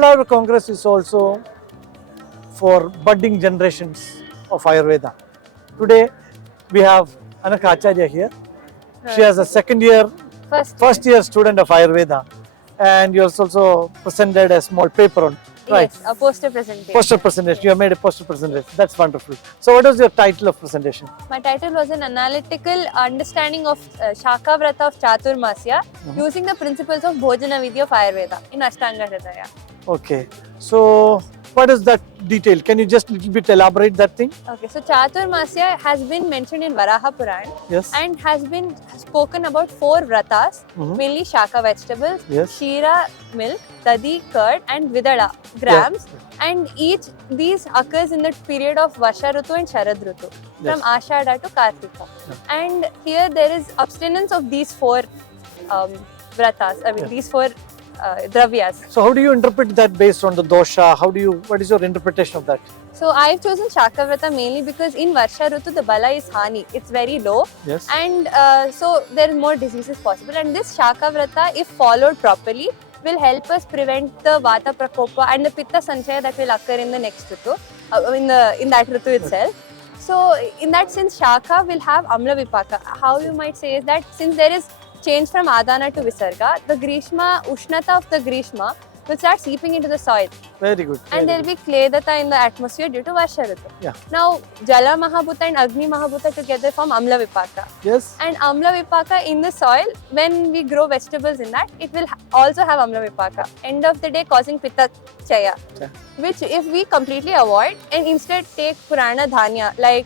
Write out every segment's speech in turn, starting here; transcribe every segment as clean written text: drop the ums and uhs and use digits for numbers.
World Ayurveda Congress is also for budding generations of Ayurveda. Today we have Anaka Acharya here. She has a first year student of Ayurveda, and you also presented a small paper on, right? Yes, a poster presentation. Poster presentation. You have made a poster presentation. That's wonderful. So, what was your title of presentation? My title was an analytical understanding of Shaka Vrata of Chaturmasya using the principles of Bhojana Vidya of Ayurveda in Ashtanga Hridaya. Okay. So, what is that detail? Can you just a little bit elaborate that thing? Okay, so Chaturmasya has been mentioned in Varaha Puran Yes. and has been spoken about 4 vratas, mainly Shaka vegetables, Yes. Shira milk, Dadi curd and Vidala grams, and each these occurs in the period of Vasha Rutu and Sharad Rutu from Ashada to Kartika. And here there is abstinence of these 4 vratas, I mean these 4 dravyas. So, how do you interpret that based on the dosha? What is your interpretation of that? So I've chosen Shaka Vrata mainly because in Varsha Rutu the bala is hani, it's very low, Yes. and so there is more diseases possible, and this Shaka Vrata, if followed properly, will help us prevent the Vata Prakopa and the Pitta Sanchaya that will occur in the next Rutu, in that Rutu itself. So in that sense, Shaka will have Amla Vipaka. How you might say is that since there is change from Adana to Visarga, the Grishma, Ushnata of the Grishma will start seeping into the soil. Very good. And there will be Kledata in the atmosphere due to Varsha Rutu. Yeah. Now, Jala Mahabhuta and Agni Mahabhuta together form Amla Vipaka. Yes. And Amla Vipaka in the soil, when we grow vegetables in that, it will also have Amla Vipaka. End of the day causing Pitta Chaya. Yeah. Which if we completely avoid and instead take Purana Dhanya, like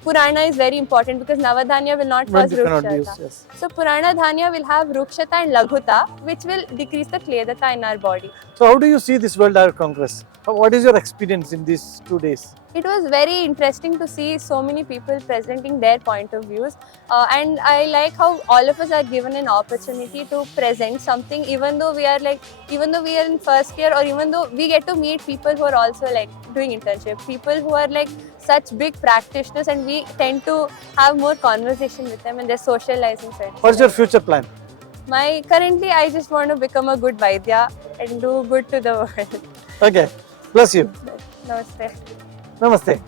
Purana is very important because Navadhanya will not cause Rukshata. Yes. So Purana Dhanya will have Rukshata and Laghuta, which will decrease the Kledata in our body. So, how do you see this World Ayurveda Congress? What is your experience in these 2 days? It was very interesting to see so many people presenting their point of views, and I like how all of us are given an opportunity to present something, even though we are in first year, or even though we get to meet people who are also like doing internship, people who are like such big practitioners, and we tend to have more conversation with them and they're socializing friends. What's your future plan? Currently I just want to become a good Vaidya and do good to the world. Okay. Bless you. Namaste. Namaste.